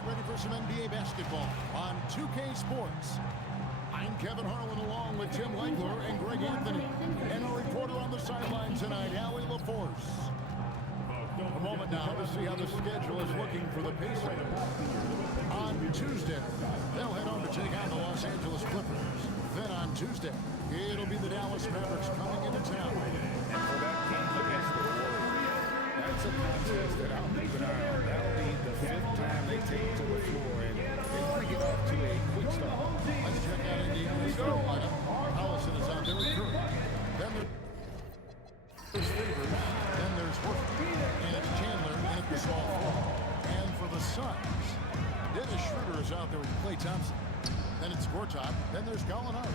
get ready for some NBA basketball on 2K Sports. I'm Kevin Harlan along with Tim Legler and Greg Anthony. And our reporter on the sideline tonight, Allie LaForce. A moment now to see how the schedule is looking for the Pacers. On Tuesday, they'll head on to take on the Los Angeles Clippers. Then on Tuesday, it'll be the Dallas Mavericks coming into town. And for that game against the Warriors, that's a contest that I'll keep an eye on. That'll be the 5th time they take it to the floor, and they bring it off to a quick start. Let's check out Indiana's starting lineup. Allison is out there with Curry. Then there's Favors. Then there's Horford. And it's Chandler in at the small forward. And for the Suns, Dennis Schroeder is out there with Klay Thompson. Then it's Gortat. Then there's Gallinari.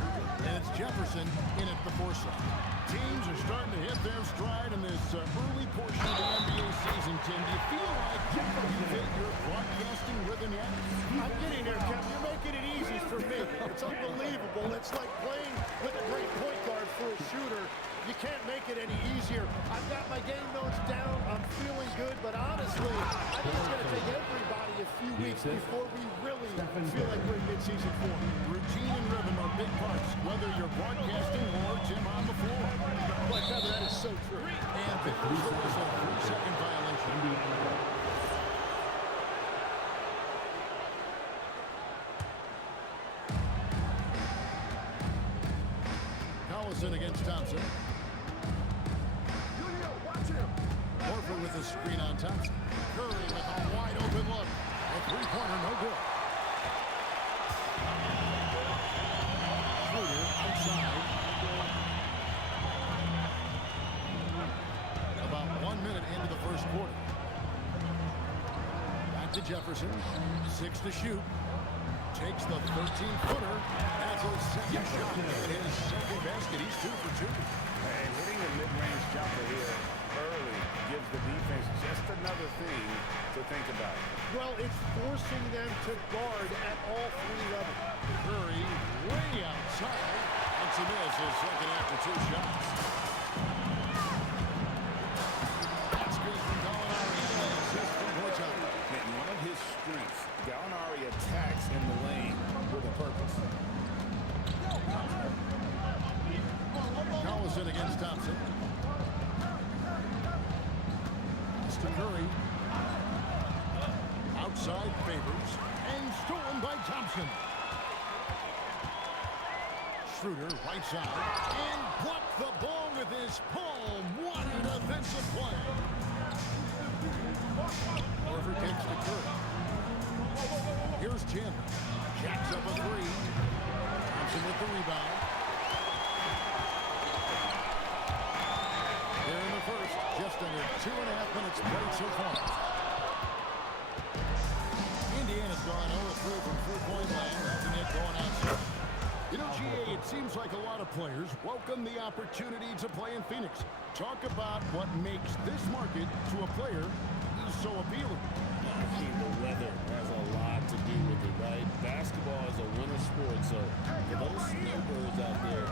And it's Jefferson in at the 4 slot. Teams are starting to hit their stride in this early portion of the NBA season, Tim. Do you feel like you've hit your broadcasting rhythm yet? I'm getting there, Kevin. You're making it easy for me. It's unbelievable. It's like playing with a great point guard for a shooter. You can't make it any easier. I've got my game notes down. I'm feeling good, but honestly, I think it's going to take everybody a few weeks before we really feel like we're in mid-season form. Routine and rhythm are big parts, whether you're broadcasting or Tim on the floor. But Kevin, that is so true. And there's a 3-second violation. Collison against Thompson. Horford with a screen on Thompson. Curry with a wide open look. A three-pointer, no good. Schroeder outside. About 1 minute into the first quarter. Back to Jefferson. 6 to shoot. Takes the 13-footer. Has a second shot. And his second basket. He's 2 for 2. And hitting the mid-range jumper here early gives the defense just another thing to think about. Well, it's forcing them to guard at all 3 levels. Curry way outside. And to miss his second after 2 shots. That's good from Gallinari. And an assist from Gortat. And one of his strengths, Gallinari attacks in the lane with a purpose. Collison against Thompson. To Curry. Outside Favors. And stolen by Thompson. Schroeder right side. And blocked the ball with his palm. What a defensive play. Horford takes to Curry. Here's Chandler. Jacks up a 3. Thompson with the rebound. Here in the first, just under 2.5 minutes played so far. Indiana's gone 0-3 from 3-point land. Nothing yet going outside. You know, GA, it seems like a lot of players welcome the opportunity to play in Phoenix. Talk about what makes this market to a player so appealing. I think the weather has a lot to do with it, right? Basketball is a winter sport, so for those snowbirds out there,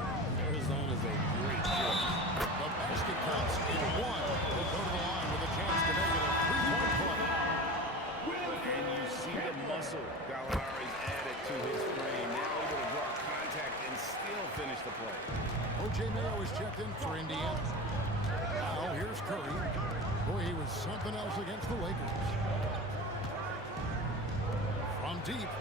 Arizona's a great choice. The basket counts in 1. Will go to the line with a chance to make it a 3-point play. And you see the muscle Gallinari's added to his frame. Now able to draw contact and still finish the play. O.J. Mayo is checked in for Indiana. Now here's Curry. Boy, he was something else against the Lakers. From deep.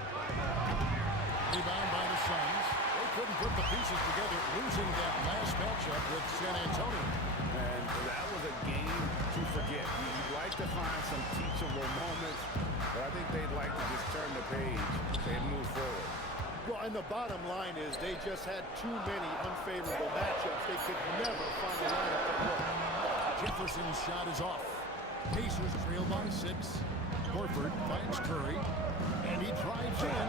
Rebound by the Suns. They couldn't put the pieces together, losing that last matchup with San Antonio. And that was a game to forget. You'd like to find some teachable moments, but I think they'd like to just turn the page and move forward. Well, and the bottom line is they just had too many unfavorable matchups. They could never find a lineup that worked. Jefferson's shot is off. Pacers trail by 6. Horford finds Curry, and he drives in.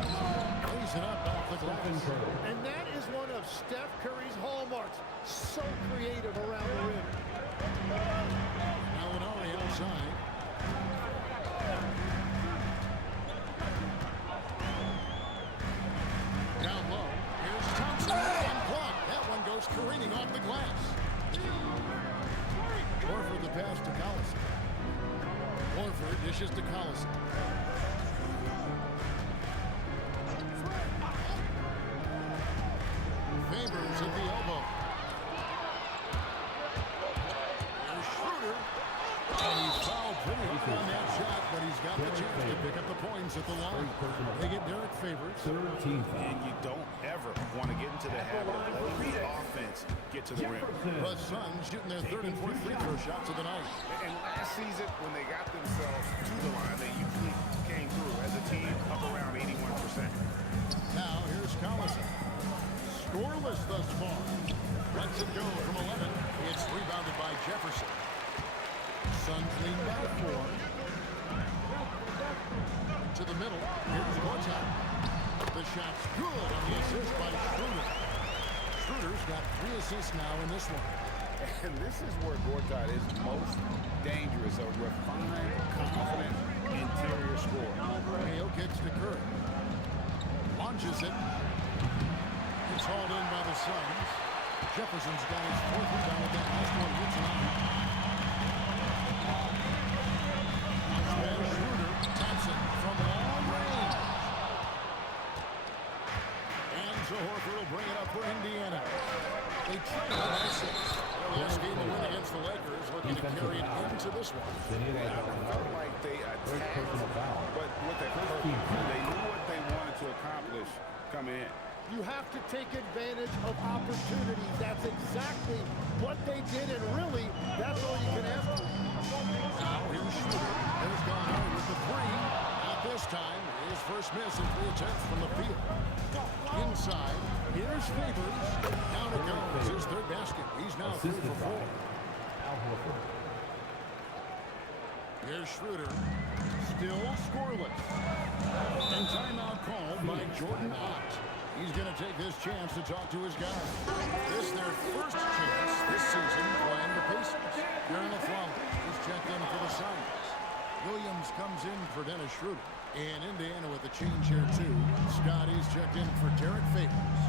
Plays it up off the glass. And that is one of Steph Curry's hallmarks. So creative around the rim. Gallinari outside. Down low. Here's Thompson. Unblocked. That one goes careening off the glass. Horford the pass to Collison. Horford dishes to Collison. to pick up the points at the line. They get Derek Favors. And you don't ever want to get into the habit of letting the offense get to the rim. The Suns shooting their third and fourth free throw shots of the night. And last season, when they got themselves to the line, they usually came through as a team up around 81%. Now here's Collison. Scoreless thus far. Lets it go from 11. It's rebounded by Jefferson. Suns lead by 4. To the middle. Here's Gortat. The shot's good on the assist by Schroeder. Schroeder's got 3 assists now in this one. And this is where Gortat is most dangerous, a refined, confident interior scorer. Mayo kicks to Curry. Launches it. It's hauled in by the Suns. Jefferson's got his 4th rebound with that last one here tonight. Schroeder, Thompson from long range. And so Horford will bring it up for Indiana. They trail by 6. Last game to win against the Lakers, looking to carry it into this one. I felt like they attacked, but with that purpose, they knew what they wanted to accomplish coming in. You have to take advantage of opportunities. That's exactly what they did, and really, that's all you can ask for. Now here's Schroeder. Has gone hard with the 3. Not this time. His first miss in 3 attempts from the field. Inside. Here's Favors. Down it goes. His 3rd basket. He's now 3 for 4. Here's Schroeder. Still scoreless. And timeout called by Jordan Ott. He's going to take this chance to talk to his guys. This is their first chance this season playing the Pacers. During the flow, he's checked in for the Suns. Williams comes in for Dennis Schroeder. And Indiana with a change here, too. Scotty's checked in for Derek Favors.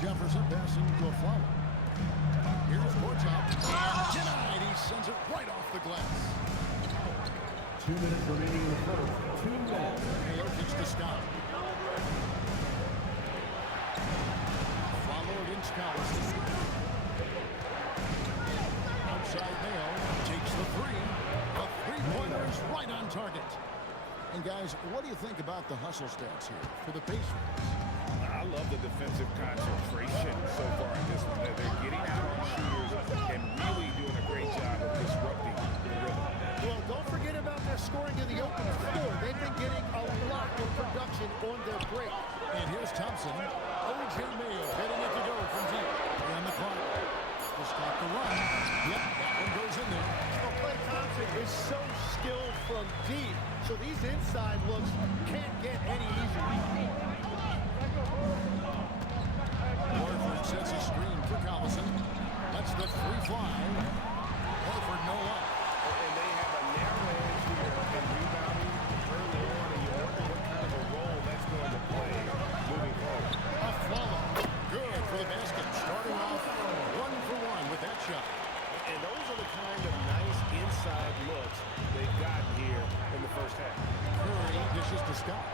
Jefferson passing to a flow. Here's Gortat. Denied. He sends it right off the glass. 2 minutes remaining in the first. 2 minutes. Mayo kicks to Scott. Follow against Collison. Outside Mayo takes the 3. The 3-pointer's right on target. And guys, what do you think about the hustle stats here for the Pacers? I love the defensive concentration so far in this one. They're getting out on shooters and really doing a great job of disrupting the rhythm. Well, don't forget about their scoring in the open floor. They've been getting a lot of production on their break. And here's Thompson. O.J. Mayo getting it to go from deep. And the clock to stop the run. Yep, that one goes in there. Well, Klay Thompson is so skilled from deep, so these inside looks can't get any easier. Horford sets a screen for Collison. Lets the 3 fly. Horford no luck. And they have a narrow edge here in rebounding early on, and you wonder what kind of a role that's going to play moving forward. A follow. Good for the basket. Starting off 1 for 1 with that shot. And those are the kind of nice inside looks they've got here in the first half. Curry dishes to Scott.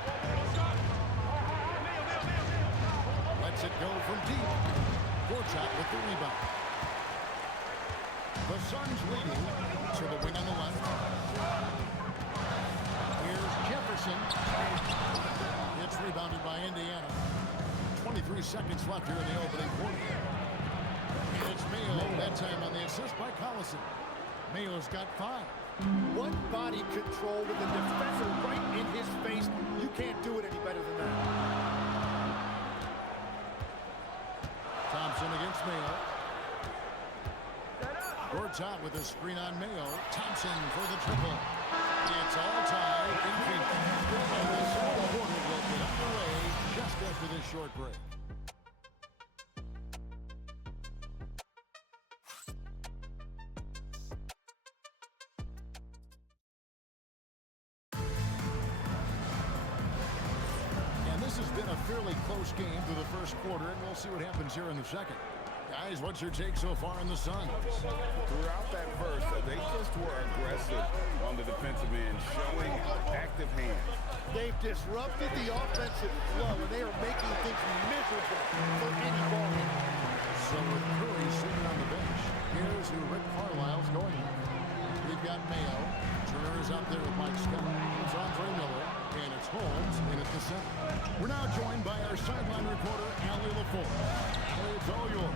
Lets it go from deep. Gortat with the rebound. The Suns leading to the wing on the left. Here's Jefferson. It's rebounded by Indiana. 23 seconds left here in the opening quarter. And it's Mayo that time on the assist by Collison. Mayo's got 5. One body control with a defender right in his face. You can't do it any better than that. Thompson against Mayo. Gortat with a screen on Mayo. Thompson for the triple. It's all tied in Phoenix. And the second quarter will get underway just after this short break. This has been a fairly close game through the first quarter, and we'll see what happens here in the second. Guys, what's your take so far on the Suns? Throughout that first, they just were aggressive on the defensive end, showing active hands. They've disrupted the offensive flow, and they are making things miserable for any ball handler. So with Curry sitting on the bench, here's who Rick Carlisle's going with. We've got Mayo. Turner is out there with Mike Scott. It's Andre Miller. Holmes in at the center. We're now joined by our sideline reporter, Allie LaForce. Allie, it's all yours.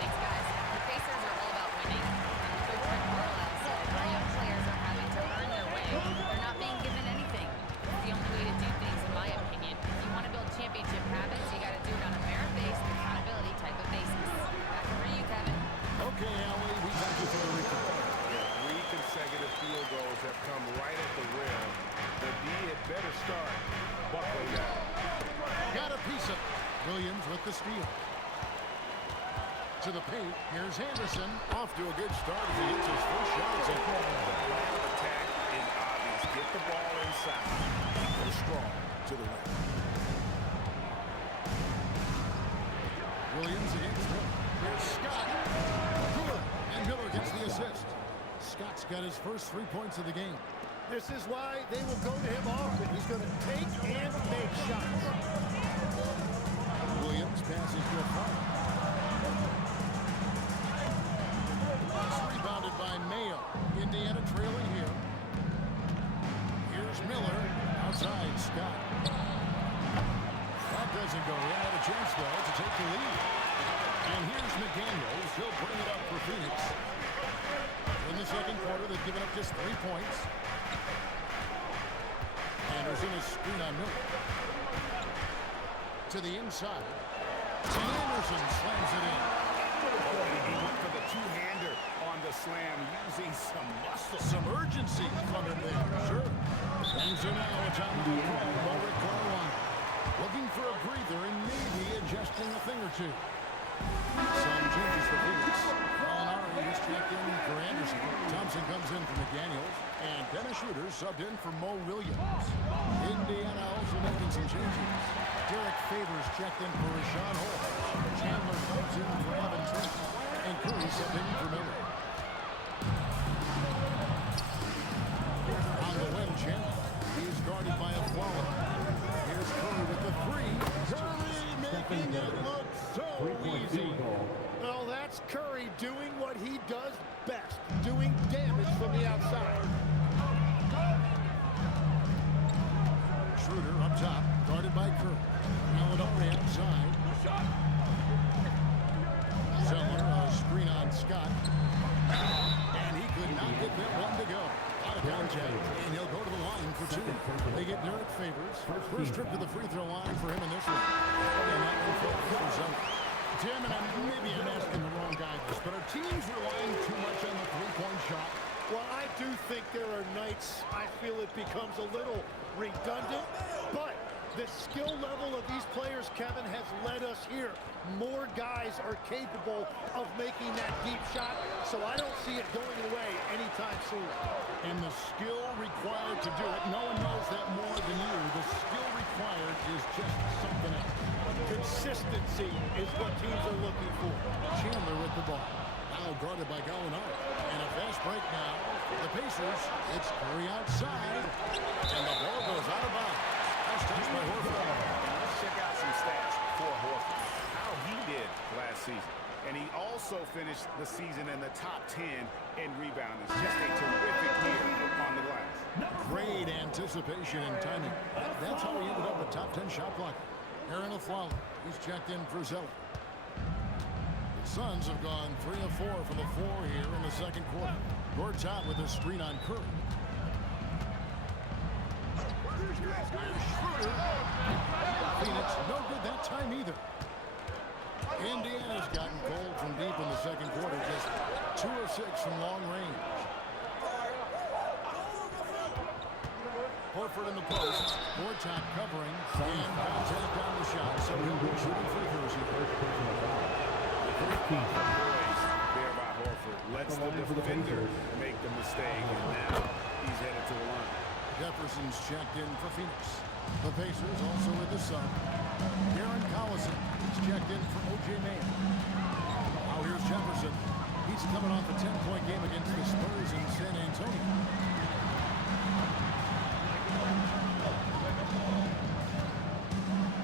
Thanks, guys. The Pacers are all about winning. And Coach Rick Carlisle said our young players are having to earn their way. They're not being given anything. It's the only way to do things, in my opinion. If you want to build championship habits, you got to do it on a merit-based, accountability type of basis. Back over to you, Kevin. Okay, Allie, we thank you for the report. Three consecutive field goals have come right at the rim. The D had better start buckling down. Got a piece of it. Williams with the steal. To the paint. Here's Anderson. Off to a good start as he hits his first shots. The plan of attack is obvious. Get the ball inside. Go strong to the rim. Williams against Miller. Here's Scott. Good. And Miller gets the assist. Scott's got his first 3 points of the game. This is why they will go to him often. He's going to take and make shots. Williams passes to a foul. It's rebounded by Mayo. Indiana trailing here. Here's Miller. Outside, Scott. That doesn't go in. Had a chance, though, to take the lead. And here's McDaniels. He'll bring it up for Phoenix. In the second quarter, they've given up just 3 points. Anderson is screen on Miller. To the inside. And Anderson slams it in. He went for the two-hander on the slam, using some muscle. Some urgency from him there. Sure. Things are now atop the by Rick Carlisle. Looking for a breather and maybe adjusting a thing or two. Some changes for Phoenix. Molinari is checked in for Anderson. Thompson comes in for McDaniels. And Dennis Schroeder subbed in for Mo Williams. Indiana also making some changes. Derek Favors checked in for Rashawn Holmes. Chandler comes in for Evan Trent. And Curry subbed in for Miller. On the wing, Chandler. He's guarded by Aquala. Here's Curry with the three. Curry making it look so easy. Well, that's Curry doing what he does best, doing damage from the outside. Schroeder up top, guarded by Curry. Gallinari inside. Zeller, a screen on Scott. And he could not get that one to go. Out of contact, and he'll go to the line for two. They get Derek Favors. First trip to the free throw line for him in this one. And that one for Zeller. Tim, and maybe I'm asking the wrong guy this, but are teams relying too much on the three-point shot? Well, I do think there are nights I feel it becomes a little redundant, but the skill level of these players, Kevin, has led us here. More guys are capable of making that deep shot, so I don't see it going away anytime soon. And the skill required to do it, no one knows that more than you. The skill required is just something else. Consistency is what teams are looking for. Chandler with the ball. Now guarded by Gallinari. And a fast break now for the Pacers. It's Curry outside. And the ball goes out of bounds. That's touched by Horford. And let's check out some stats for Horford. How he did last season. And he also finished the season in the top 10 in rebounding. Just a terrific year on the glass. Great anticipation and timing. That's how he ended up a top 10 shot blocker. Aaron Aflalo, he's checked in for Zeller. The Suns have gone 3 of 4 from the floor here in the second quarter. Gord's out with a screen on Curry. Schroeder. Phoenix, no good that time either. Indiana's gotten cold from deep in the second quarter, just 2 of 6 from long range. Horford in the post. Gortat covering. And contact on the shot. So he'll be shooting free throws here. There by Horford. Lets the defender make the mistake. And now he's headed to the line. Jefferson's checked in for Phoenix. The Pacers also with the sub. Darren Collison is checked in for O.J. Mayo. Now here's Jefferson. He's coming off a 10-point game against the Spurs in San Antonio.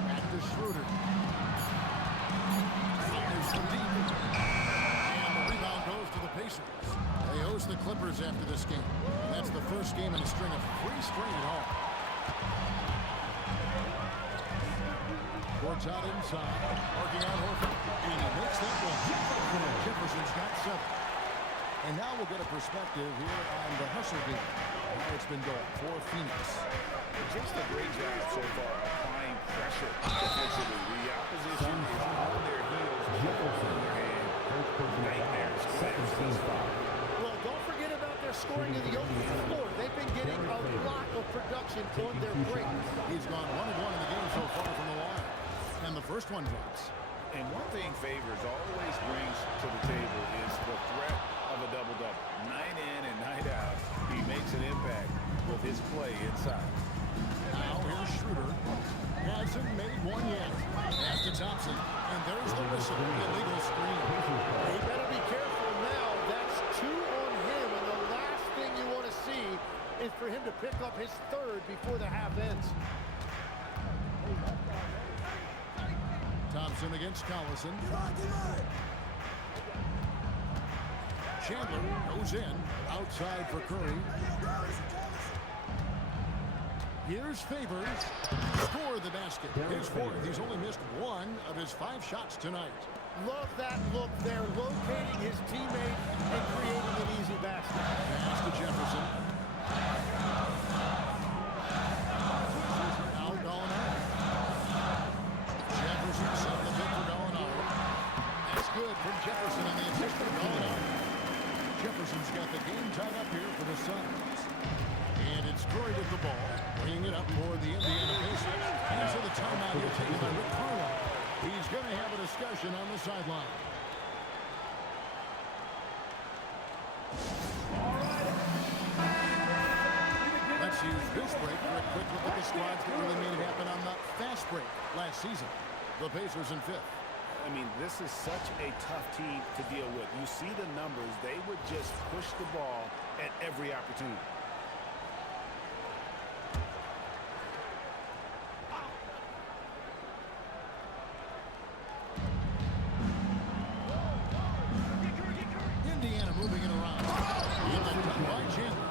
Back to Schroeder. Fires from deep. And the rebound goes to the Pacers. They host the Clippers after this game. And that's the first game in a string of 3 straight at home. It's out inside. Working on Horford. And he makes that one. Jefferson's got 7. And now we'll get a perspective here on the hustle game. How it's been going for Phoenix. Just a great job so far applying pressure defensively. The opposition is on their heels with the ball in their hand. Nightmares. Well, don't forget about their scoring in the open floor. They've been getting a lot of production on their break. He's gone 1-1 in the game so far from the line. And the first one drops. And one thing Favors always brings to the table is the threat of a double-double. Night in and night out, he makes an impact with his play inside. Now here's Schroeder. Hasn't made one yet. Pass to Thompson. And there's the whistle. Illegal screen. He better be careful now. That's 2 on him. And the last thing you want to see is for him to pick up his 3rd before the half ends. Thompson against Collison. Chandler goes in. Outside for Curry. Here's Favors. Score the basket. His 4th. He's only missed 1 of his 5 shots tonight. Love that look there, locating his teammate and creating an easy basket. Pass to Jefferson. Now Gallinari. Jefferson setting the pick for Gallinari. That's good from Jefferson and the assist for Gallinari. Jefferson's got the game tied up here for the Suns. And it's Curry with the ball, bringing it up for the Indiana Pacers. And so the timeout here taken by Rick Carlisle. He's going to have a discussion on the sideline. Let's use this break for a quick look at the squads that really made it happen on the fast break last season. The Pacers in 5th. I mean, this is such a tough team to deal with. You see the numbers. They would just push the ball at every opportunity. Indiana moving it around. And then done by Chandler.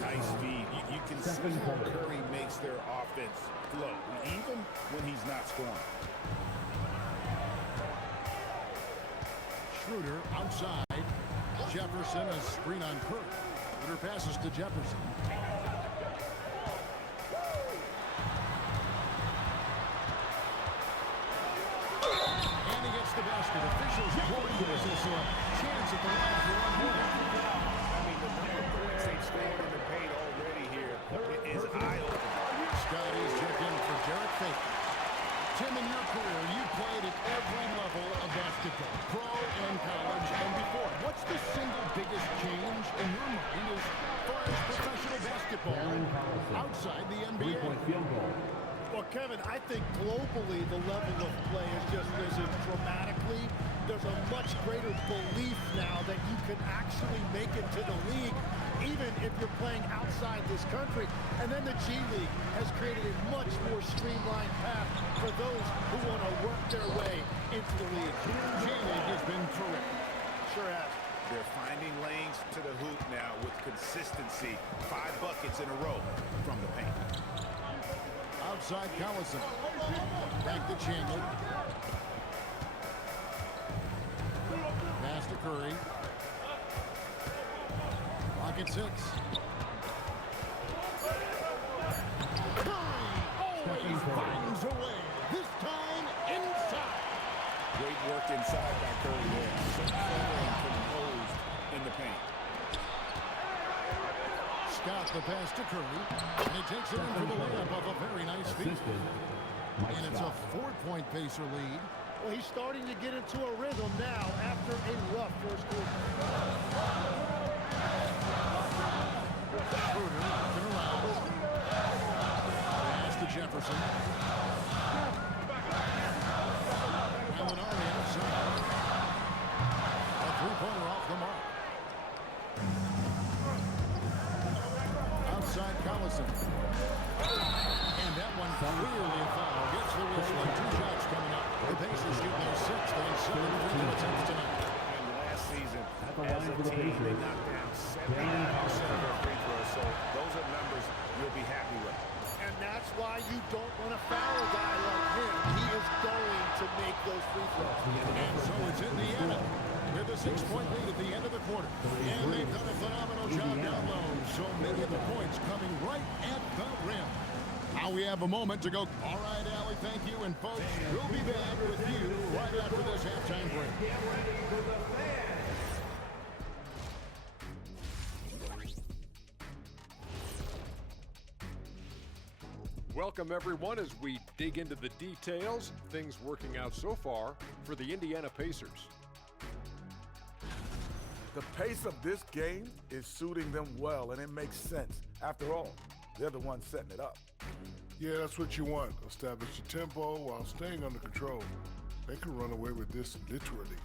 Nice speed. You can see how Curry makes their offense flow, even when he's not scoring. Schroeder outside. Jefferson, a screen on Curry. Schroeder passes to Jefferson. And he gets the basket. Officials blowing the whistle, so a chance at the line for 1 more. I mean, the number of points they've scored in the paint already here is eye-opening. Scotty's checked in for Derek Fake. Tim, in your career, you played at every level of basketball, pro and college and before. What's the single biggest change in your mind as far as professional basketball outside the NBA? Well, Kevin, I think globally the level of play has just risen dramatically. There's a much greater belief now that you can actually make it to the league, even if you're playing outside this country. And then the G League has created a much more streamlined path for those who want to work their way into the league. G League has been terrific. Sure has. They're finding lanes to the hoop now with consistency. 5 buckets in a row from the paint. Outside Collison. Back to Chandler. Pass to Curry. Pocket 6. Curry always finds a way. This time inside. Great work inside by Curry there. So clever and composed in the paint. Scott the pass to Curry. And he takes it in for the layup of a very nice feed. And it's a 4-point Pacer lead. Well, he's starting to get into a rhythm now after a rough first quarter. Schroeder looking around. Pass to Jefferson. Gallinari outside. A 3-pointer off the mark. Outside Collison. And that one clearly a foul. Gets the whistle and 2 shots coming up. The Pacers shoot their 6th on 7 attempts tonight. And last season, as a team, they knocked down 79% of their free throws. So those are numbers you'll be happy with. And that's why you don't want to foul a guy like him. He is going to make those free throws. And so it's Indiana with a 6-point lead at the end of the quarter. And they've done a phenomenal job down low. So many of the points coming right at the rim. Now we have a moment to go. All right, Allie, thank you. And folks, we'll be back with you right after this halftime break. Get ready for the fans. Welcome, everyone, as we dig into the details. Things working out so far for the Indiana Pacers. The pace of this game is suiting them well, and it makes sense. After all, they're the ones setting it up. Yeah, that's what you want. Establish your tempo while staying under control. They can run away with this literally.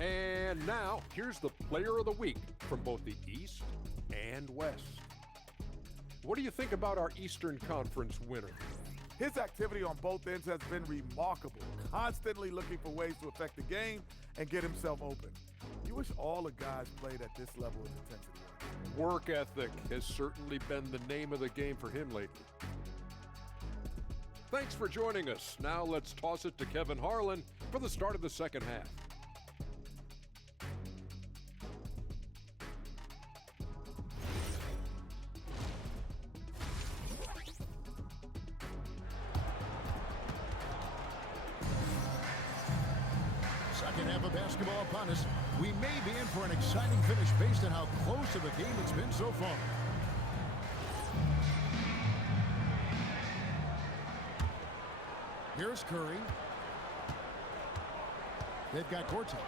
And now, here's the player of the week from both the East and West. What do you think about our Eastern Conference winner? His activity on both ends has been remarkable, constantly looking for ways to affect the game and get himself open. You wish all the guys played at this level of intensity. Work ethic has certainly been the name of the game for him lately. Thanks for joining us. Now let's toss it to Kevin Harlan for the start of the second half. Second half of basketball upon us. We may be in for an exciting finish based on how close of a game it's been so far. Here's Curry. They've got Cortez.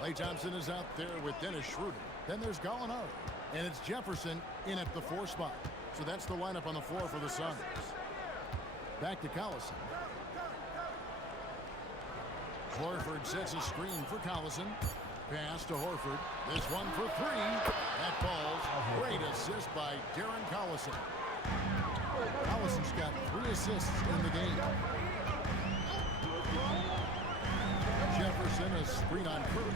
Klay Thompson is out there with Dennis Schroeder. Then there's Gallinari. And it's Jefferson in at the 4 spot. So that's the lineup on the floor for the Suns. Back to Collison. Horford sets a screen for Collison. Pass to Horford. This one for 3. That falls. Great assist by Darren Collison. Collison's got 3 assists in the game. Jefferson, a screen on Curry.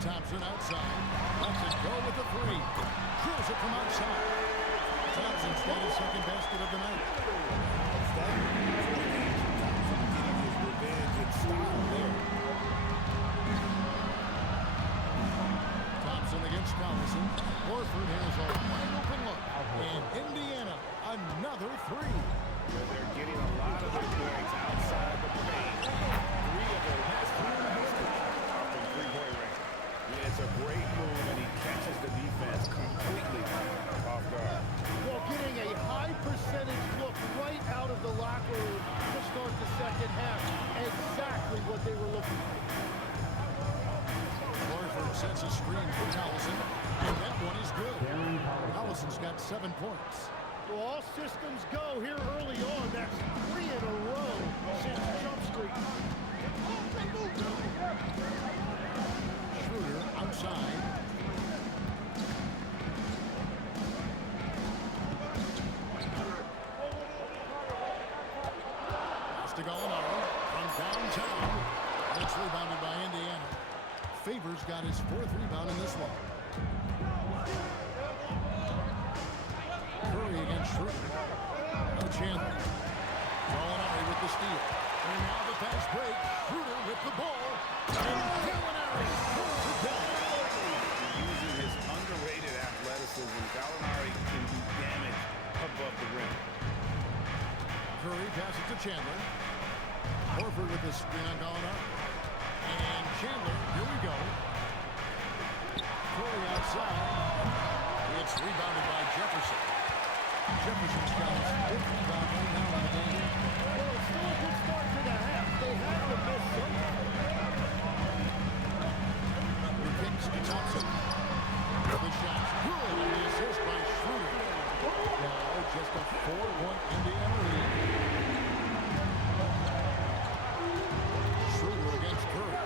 Thompson outside. Lets it go with the 3. Drills it from outside. Thompson's got his second basket of the night. Thompson against Collison. Horford has a wide open look. And Indiana, another 3. They're getting a lot of their points outside the paint. 3 of their last 5 baskets are from three-point range. I mean, it's a great move, and he catches the defense completely off guard. Well, getting a high percentage look right out of the locker room to start the second half. Exactly what they were looking for. Horford sets a screen for Collison, and that one is good. Collison's got 7 points. Well, all systems go here early on. That's 3 in a row since Jump Street. Schroeder outside. Pass to Gallinari from downtown. That's rebounded by Indiana. Favors got his 4th rebound in this one. Curry against Schroeder. No Chandler. Gallinari with the steal. And now the pass break. Schroeder with the ball. And Gallinari pulls it down. Using his underrated athleticism, Gallinari can do damage above the rim. Curry passes to Chandler. Horford with the screen on Gallinari. And Chandler, here we go. Curry outside. It's rebounded by Jefferson. Jefferson's got his 5th rebound right now in the game. Well, it's still a good start to the half. They have to miss something. He kicks to Thompson. The shot's good, and the assist by Schroeder. Now just a 4-1 Indiana lead. Schroeder against Curry.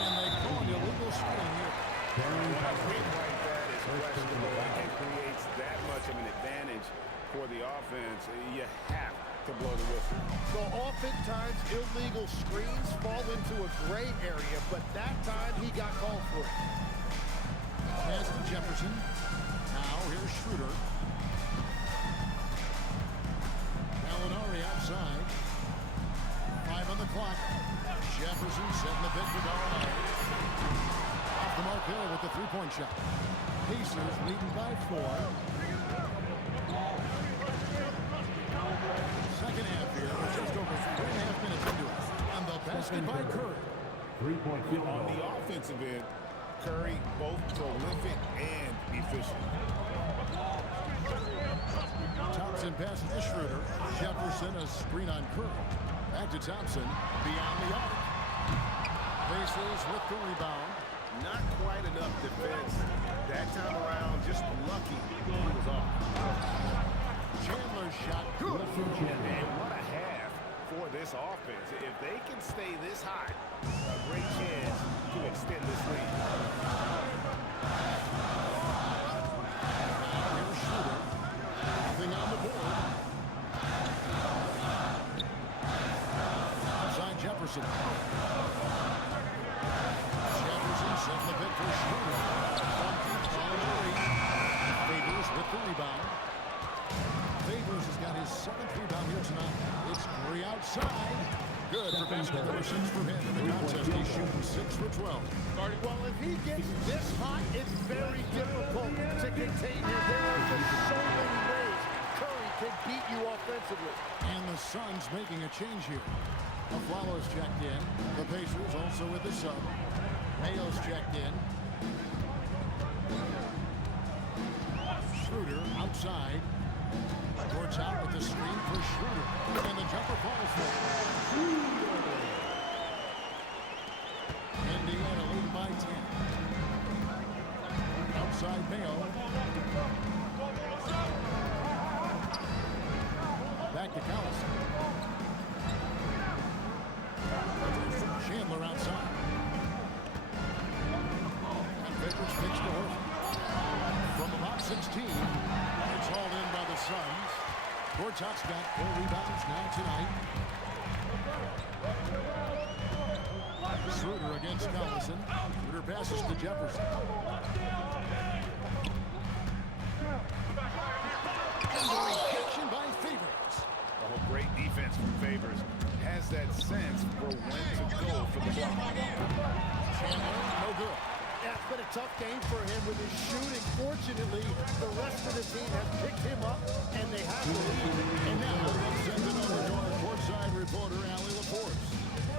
And they call an illegal screen here. A hit like that is questionable. It creates that much of an advantage for the offense. You have to blow the whistle. So oftentimes illegal screens fall into a gray area, but that time he got called for it. Pass to Jefferson. Now here's Schroeder. shot. Pacers leading by 4. Second half here. We're just over 3.5 minutes into it. And the basket by Curry. 3-point field On goal. the offensive end, Curry both prolific and efficient. Thompson passes to Schroeder. Jefferson a screen on Curry. Back to Thompson. Beyond the arc. Pacers with the rebound. Not quite enough defense. That time around, just lucky he was off. Chandler's shot. Good. And what a half for this offense. If they can stay this high, a great chance to extend this lead. Here's Schroeder. Nothing on the board. Outside Jefferson. Jefferson setting the bit for Schroeder. Favors with the rebound. Favors has got his 7th rebound here tonight. It's Curry outside. Good for basket number 6 for him in the contest. He's shooting 6 for 12. Well, if he gets this hot, it's very difficult to contain him. There are just so many ways Curry can beat you offensively. And the Suns making a change here. Flowers checked in. The Pacers also with the sub. Mayo's checked in. Schroeder outside. Towards out with the screen for Schroeder. And the jumper falls for him. Indiana lead by 10. Outside Mayo. Back to Collison. Chandler outside. And Favors pitch to Horford. From about 16, it's hauled in by the Suns. Gortat's got 4 rebounds now tonight. Schroeder against Collison. Schroeder passes to Jefferson. And the rejection by Favors. Oh, great defense from Favors. Has that sense for when to go for the block. Chandler, no good. Yeah, it's been a tough game for him with his shooting. Fortunately, the rest of the team has picked him up, and they have the lead. And now, we'll send it over to our courtside reporter, Allie LaForce.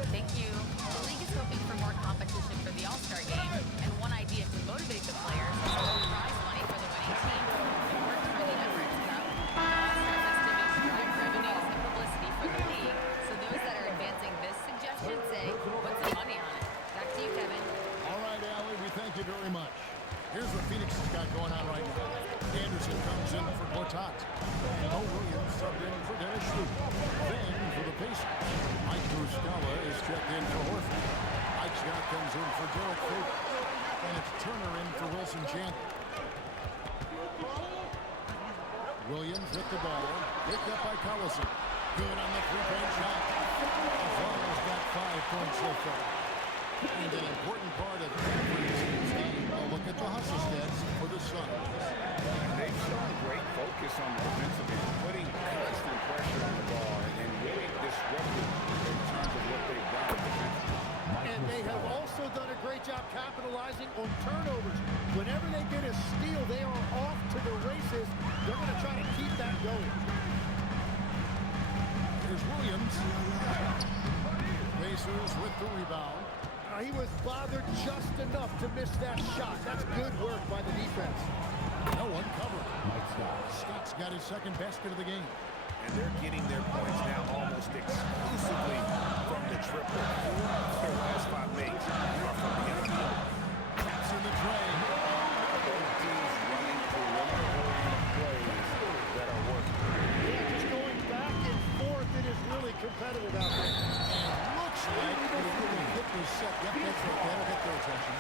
Thank you. The league is hoping for more competition for the All-Star game, and one idea to motivate the players is to prize money for the winning team. It worked for the Everett Cup. All-Star festivities drive revenues and publicity for the league, so those that are advancing this suggestion say, put some money on it. Back to you, Kevin. All right, Allie, we thank you very much. Here's what Phoenix has got going on right now. Anderson comes in for Gortat. Mo Williams subbed in for Dennis Schroeder. Then for the Pacers, Mike Muscala is checked in for Horford. Mike Scott comes in for Derek Favors. And it's Turner in for Wilson Chandler. Williams with the ball. Picked up by Collison. Good on the three-point shot. Flowers got 5 points so far. And an important part of every team's game. A look at the hustle stats for the Suns. They've shown great focus on the defensive end, putting constant pressure on the ball and really disrupting in terms of what they've done defensively. And they have also done a great job capitalizing on turnovers. Whenever they get a steal, they are off to the races. They're going to try to keep that going. Here's Williams. Pacers with the rebound. He was bothered just enough to miss that shot. That's good work by the defense. No one covered. Scott's got his second basket of the game. And they're getting their points now almost exclusively from the triple. Their last 5 makes are from the NBA. Taps in the train. Both teams running perimeter-oriented plays that are working. Yeah, just going back and forth, it is really competitive out there. And looks like they're going to hit this set. Yep, that's right. That'll get their attention.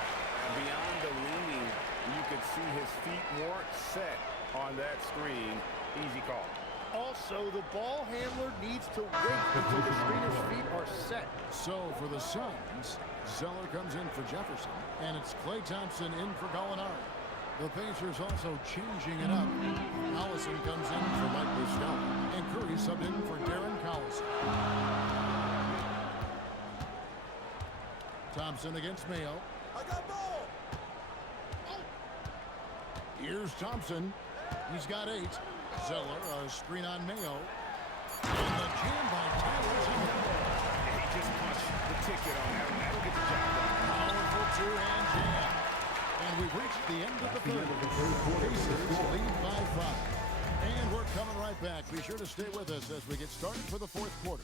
Beyond the leaning, you could see his feet weren't set on that screen. Easy call. Also, the ball handler needs to wait until the screener's feet are set. So for the Suns, Zeller comes in for Jefferson, and it's Klay Thompson in for Gallinari. The Pacers also changing it up. Collison comes in for Mike Muscala, and Curry subbed in for Darren Collison. Thompson against Mayo. I got ball. Here's Thompson. He's got 8. Zeller, a screen on Mayo. And the jam by Tyler's in. And he just punched the ticket on that one. That'll get the job done. Powerful two-hand jam. And we've reached the end of the third. Pacers lead by 5. And we're coming right back. Be sure to stay with us as we get started for the fourth quarter.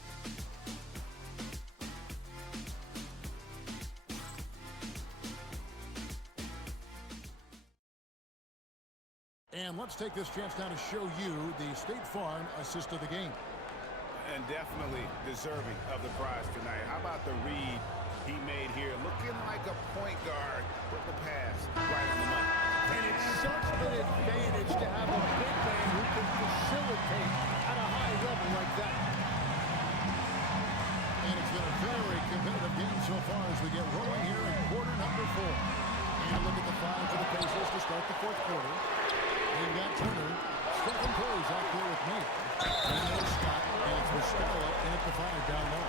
And let's take this chance now to show you the State Farm assist of the game. And definitely deserving of the prize tonight. How about the read he made here? Looking like a point guard with the pass right on the money. And it's such an advantage to have a big man who can facilitate at a high level like that. And it's been a very competitive game so far as we get rolling here in quarter number 4. And a look at the 5 for the Pacers to start the fourth quarter. We've got Turner. Stephen Curry's out there with me. And there's Scott. And it's Muscala in at the 5 down low.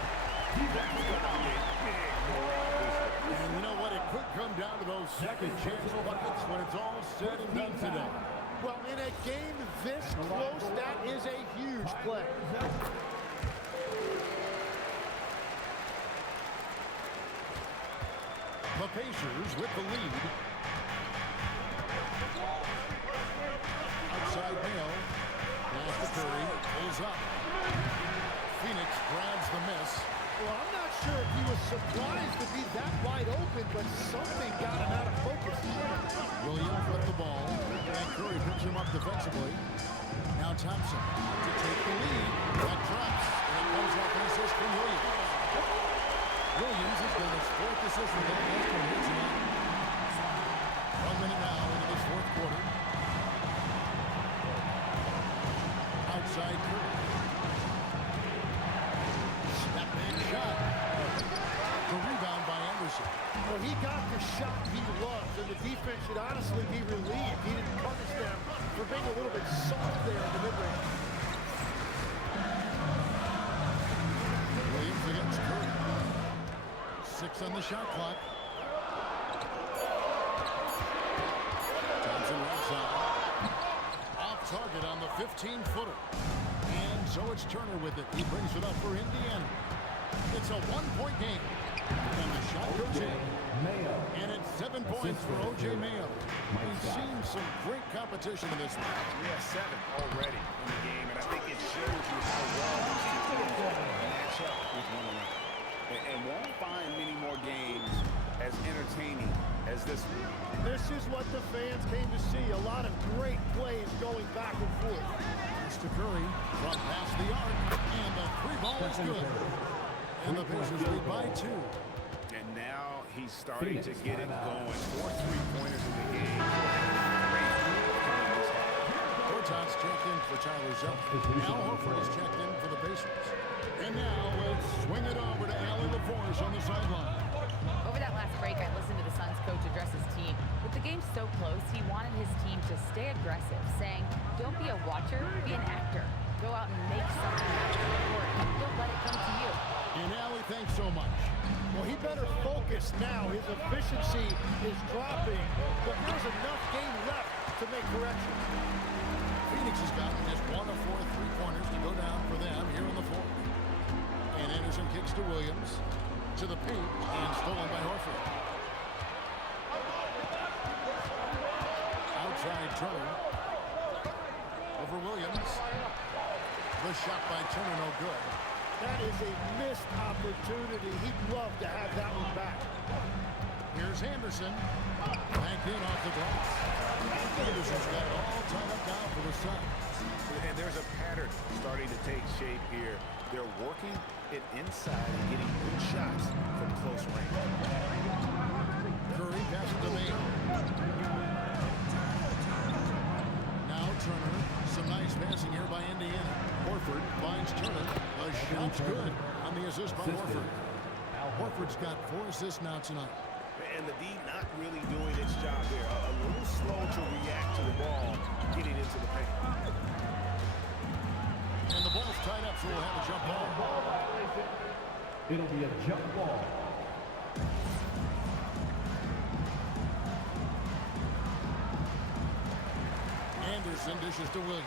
And you know what? It could come down to those second chance buckets when it's all said and done today. Well, in a game this close, that is a huge play. The Pacers with the lead. Outside Mayo. Pass to Curry. Pulls up. Phoenix grabs the miss. Well, I'm not sure if he was surprised to be that wide open, but something got him out of focus. Williams with the ball. And Curry picks him up defensively. Now Thompson to take the lead. That drops. And it comes off an assist from Williams. Williams has done his 4th assist with that last one here tonight. 1 minute now into this fourth quarter. Outside Curry. Step back shot. The rebound by Anderson. Well, he got the shot he loves, and the defense should honestly be relieved. He didn't punish them for being a little bit soft there in the mid-range. Williams against Curry. 6 on the shot clock. Thompson right side. Off target on the 15-footer. And so it's Turner with it. He brings it up for Indiana. It's a 1-point game. And the shot goes in. And it's 7 points for O.J. Mayo. We've seen some great competition in this one. Yeah, 7 already in the game, and I think it shows you how well these two teams match up with one another. And won't find many more games as entertaining as this one. This is what the fans came to see. A lot of great plays going back and forth. Mr. Curry from past the arc. And the 3-ball is good. And the Pacers lead by 2. And now he's starting to get it going. 4 3-pointers in the game. Horton's checked in for Tyler Zeller. Al Horford is checked in for the Pacers. And now let's swing it over to Allie LaForce on the sideline. Over that last break, I listened to the Suns coach address his team. With the game so close, he wanted his team to stay aggressive, saying, don't be a watcher, be an actor. Go out and make something happen on the court. Don't let it come to you. And Allie, thanks so much. Well, he better focus now. His efficiency is dropping, but there's enough game left to make corrections. Phoenix has gotten just 1 of 4 3-pointers to go down for them here in the fourth. And Anderson kicks to Williams, to the paint, and stolen by Horford. Outside Turner. Over Williams. The shot by Turner, no good. That is a missed opportunity. He'd love to have that one back. Here's Anderson. Back in off the glass. Anderson's got it all tied up now for the Suns. And there's a pattern starting to take shape here. They're working it inside and getting good shots from close range. Curry passes to Mayo. Now Turner. Some nice passing here by Indiana. Horford finds Turner. The shot's good on the assist by Horford. Horford's got 4 assists now tonight. And the D not really doing its job there. A little slow to react to the ball getting into the paint. And the ball's tied up, so we'll have a jump ball. It'll be a jump ball. Anderson dishes to Williams.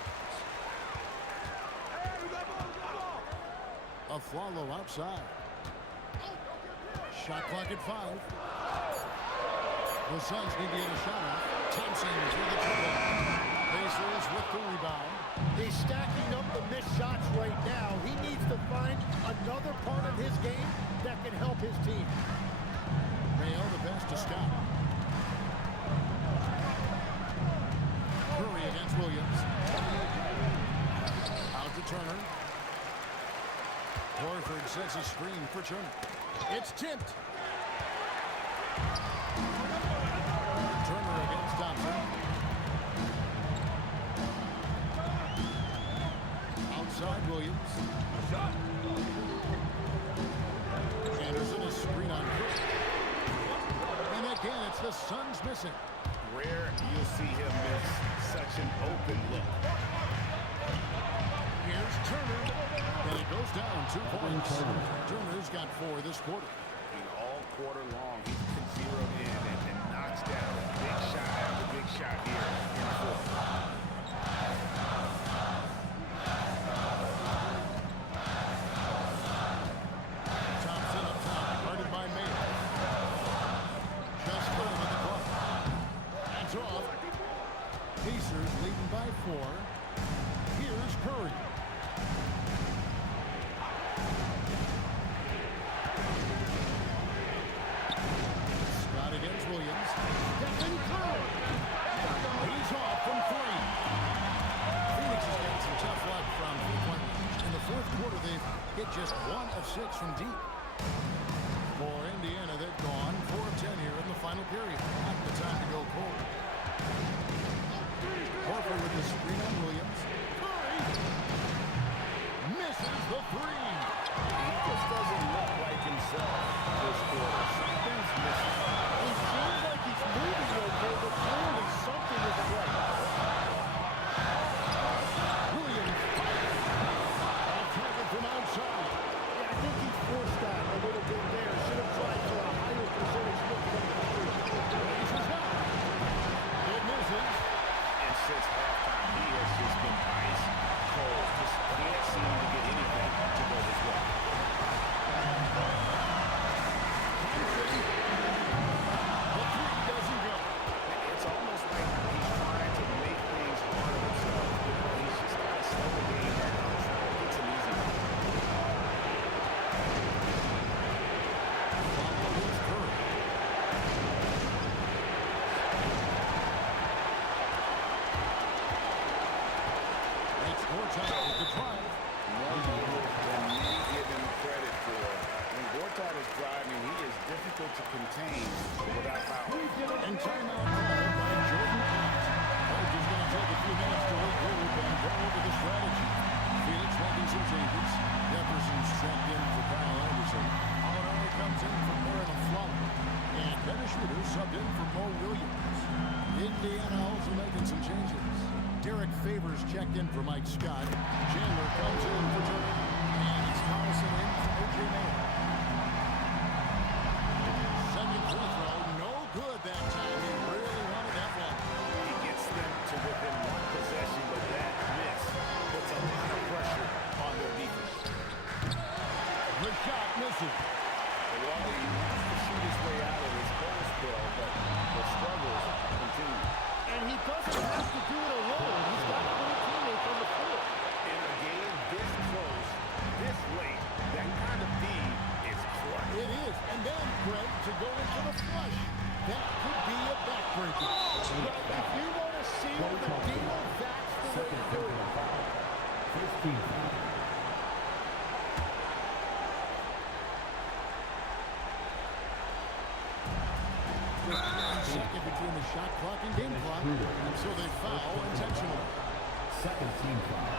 A follow outside. Shot clock at 5. The Suns need to get a shot off. Thompson with the triple. Pacers with the rebound. He's stacking up the missed shots right now. He needs to find another part of his game that can help his team. Mayo the pass to Scott. Curry against Williams. Out to Turner. Horford sets a screen for Turner. It's tipped. Turner against Thompson. Outside Williams. Anderson is screen on Chris. And again, it's the Suns missing. Rare you'll see him miss such an open look. Here's Turner. And it goes down 2 points. Turner's got 4 this quarter. And all quarter long, he's been zeroed in and knocks down big shot after big shot here in the fourth. Thompson up top, guarded by Mayo. Just put him in the clock. Hands off. Pacers leading by 4. Here's Curry. Scott against Williams. Stephen Curry. He's off from 3. Phoenix has got some tough luck from three-point range. In the fourth quarter, they've hit just 1 of 6 from deep. For Indiana, they've gone 4 of 10 here in the final period. Not the time to go cold. Horford with the screen on Williams. Curry misses the 3. He just doesn't look like himself this quarter. Something's missing. He seems like he's moving okay, but clearly something is right. Williams fires. Off target from outside. Yeah, I think he forced that a little bit there. Should have tried for a higher percentage look from the three. Raises up. It misses. And since halftime, he has just been ice cold. Just can't seem to get anything to go his way. The 3 doesn't go. It's almost like he's trying to make things hard on himself. He's just got to slow the game down. It's an easy one. Follow is Curry. It's Gortat with the drive. More than many give him credit for. When Gortat is driving, he is difficult to contain without power. And timeout called by Jordan Ott. Coach is going to take a few minutes to regroup and go over the strategy. Phoenix making some changes. Jefferson's checked in for Kyle Anderson. Holiday comes in for Aaron Aflalo. And Dennis Schroeder subbed in for Mo Williams. Indiana also making some changes. Derek Favors checked in for Mike Scott. Chandler comes in for Turner. And it's Collison in for O.J. Mayo. Second free throw, no good that time. He really wanted that one. He gets them to within 1 possession, but that miss puts a lot of pressure on their defense. The shot misses. Well, he wants to shoot his way out of his goal spell, but the struggles continue. And he doesn't have to do it alone. He's got 4 teammates on the floor. In a game this close, this late, that kind of D is clutch. It is. And then, Greg, to go into the flush. That could be a backbreaker. But if you want to seal the deal, that's the way to do it. First team foul. Second between the shot clock and game clock. And so they foul intentionally. Second team foul.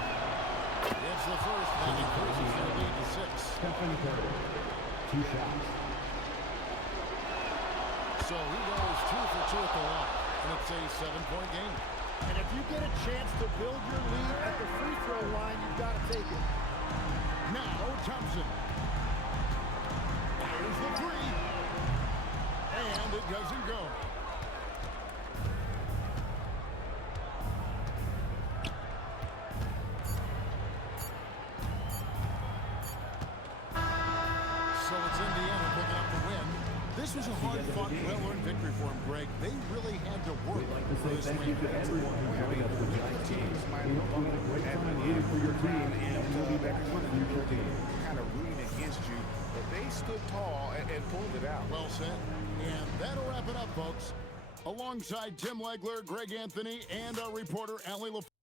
It's the first that increases their lead to 6. Stephen Curry. 2 shots. So he goes 2 for 2 at the line. And it's a 7-point game. And if you get a chance to build your lead at the free throw line, you've got to take it. Now Thompson. There's the 3. And it doesn't go. This was a hard-fought, well-earned victory for them, Greg. They really had to work for this Thank win. you to everyone who joined us for tonight's game. We're on a great time here for your team, and we'll be back with your team. Kind of rooting against you, but they stood tall and pulled it out. Well said. And that'll wrap it up, folks. Alongside Tim Legler, Greg Anthony, and our reporter, Allie LaFleur.